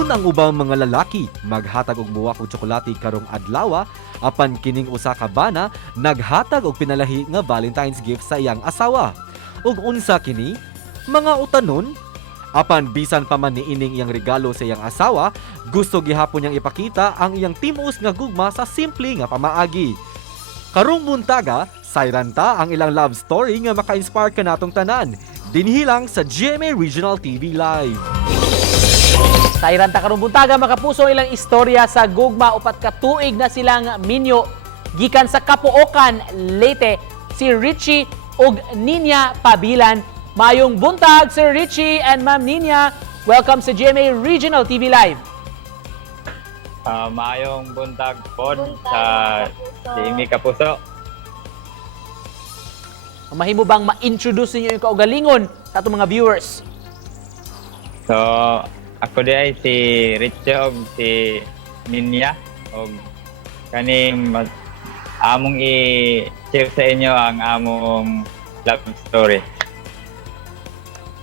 Ingon ang ubang mga lalaki maghatag og buwak og tsokolate karong adlaw apan kining usa ka bana naghatag og pinalahi nga Valentine's gift sa iyang asawa. Ug unsa kini? Mga utanon. Apan bisan pa man niining iyang regalo sa iyang asawa, gusto gihapon niyang ipakita ang iyang timus nga gugma sa simple nga pamaagi. Karong buntaga, sayranta ang ilang love story nga maka-inspire ka natong tanan. Dinhilang sa GMA Regional TV Live. Sayranta karong buntaga makapuso ilang istorya sa gugma upat ka tuig na silang minyo gikan sa Kapuokan, Leyte, si Richie ug Ninya Pabilan. Mayong buntag, Sir Richie and Ma'am Ninya. Welcome sa GMA Regional TV Live. Maayong buntag pod sa GMA Kapuso. Mahimo bang ma-introduce ninyo yung kaugalingon sa atong mga viewers? So, ako di ay si Richie og si Ninya og kaning among i-share sa inyo ang among love story.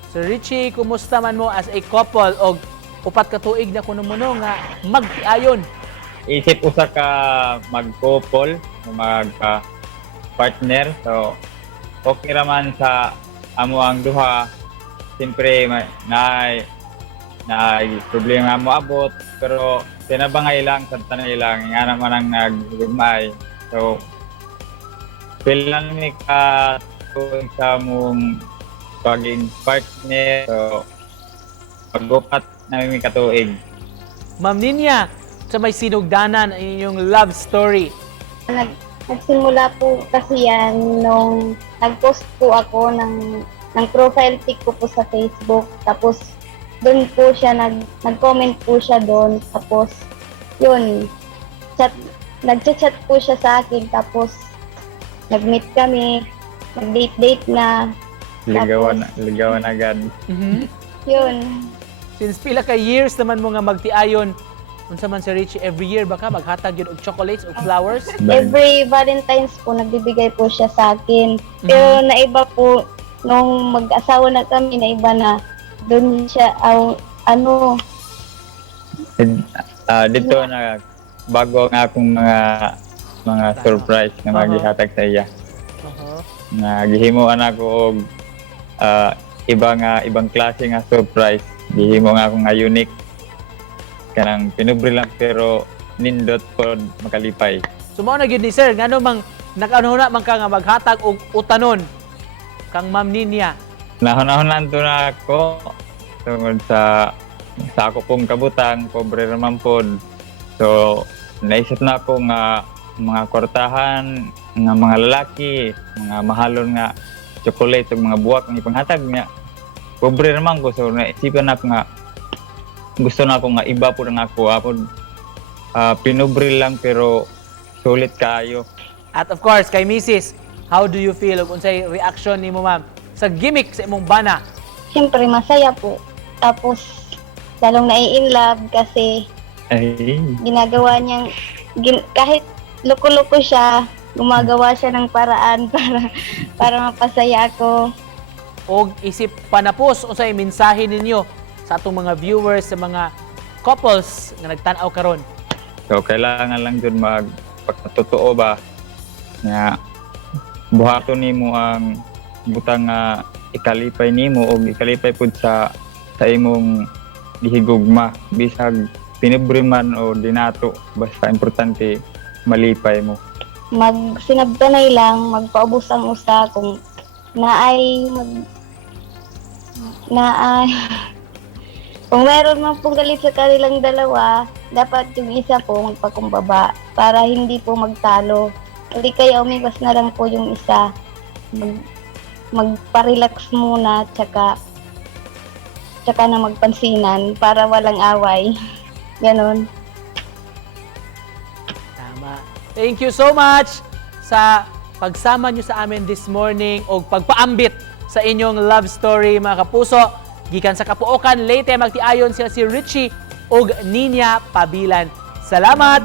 Sir Richie, kumusta man mo as a couple og upat ka tuig na kuno mo nga magtiayon? Isip usa ka mag-couple, mag-partner. So, okay raman sa amo ang duha. Siyempre, na problema mo abot, pero tinabangay lang, santanay lang, nga naman ang nag-gumay. So, pilan ni ka tuig sa mong paging partner, so pag-upat namin katuig. Ma'am Ninya, sa may sinugdanan ang inyong love story. Nagsimula po kasi yan nung nag-post po ako ng profile pic ko po sa Facebook. Tapos doon po siya, nag-comment po siya doon. Tapos yun, nag-chat po siya sa akin. Tapos nag-meet kami, nag-date na. Ligawan agad. Yun. Since pila ka years naman mo nga magtiayon, unsa man si Richie, every year baka maghatag yun og chocolates o flowers? Every Valentine's po, nagbibigay po siya sa akin. Pero naiba po, nung mag-asawa na kami, naiba na. Doon siya, Dito na bago ang akong mga surprise na magihatag sa iya. Nagihimuan ako og ibang klase nga surprise. Gihimo nga ako nga unique. Kanang pinubri lang pero nindot pod makalipay. So mao na gyud ni sir, ngano mang nakanuhuna man ka nga maghatag og utanon kang Ma'am Ninya. Nahon-nahonan to na ako tungod sa ako pong kabutang, pobre naman pod. So naisip na ako nga mga kwartahan nga mga lalaki, mga mahalon nga chocolate ug mga buwak ang ipanghatag niya. Pobre naman ko, so naisipan ako nga gusto na ako nga iba po na ako. Pinubril lang pero sulit kayo. At of course, kay Mrs., how do you feel? Ug unsay reaction nimo ma'am sa gimmick sa imong bana? siyempre masaya po. Tapos, lalong nai-in love kasi ginagawa niyang, kahit loko-loko siya, gumagawa siya ng paraan para mapasaya ako. Og isip panapos unsay mensahe ninyo sa atong mga viewers, sa mga couples nga nagtan-aw karon? So kailangan lang dun magpagkatotoo ba nga buhaton nimo ang butang nga ikalipay nimo o ikalipay pud sa imong gihigugma bisag pinibriman o dinato, basta importante malipay mo. Sinabtanay lang, magpaubos ang usa kung naay kung meron man pong galit sa kanilang dalawa, dapat yung isa po magpakumbaba para hindi po magtalo. Hindi kaya umiwas na lang po yung isa. Magpa-relax muna, tsaka na magpansinan para walang away. Ganon. Tama. Thank you so much sa pagsama nyo sa amin this morning o pagpaambit sa inyong love story, mga kapuso. Gikan sa Kapuokan, Leyte, magtiayon sila si Richie ug Ninya Pabilan. Salamat!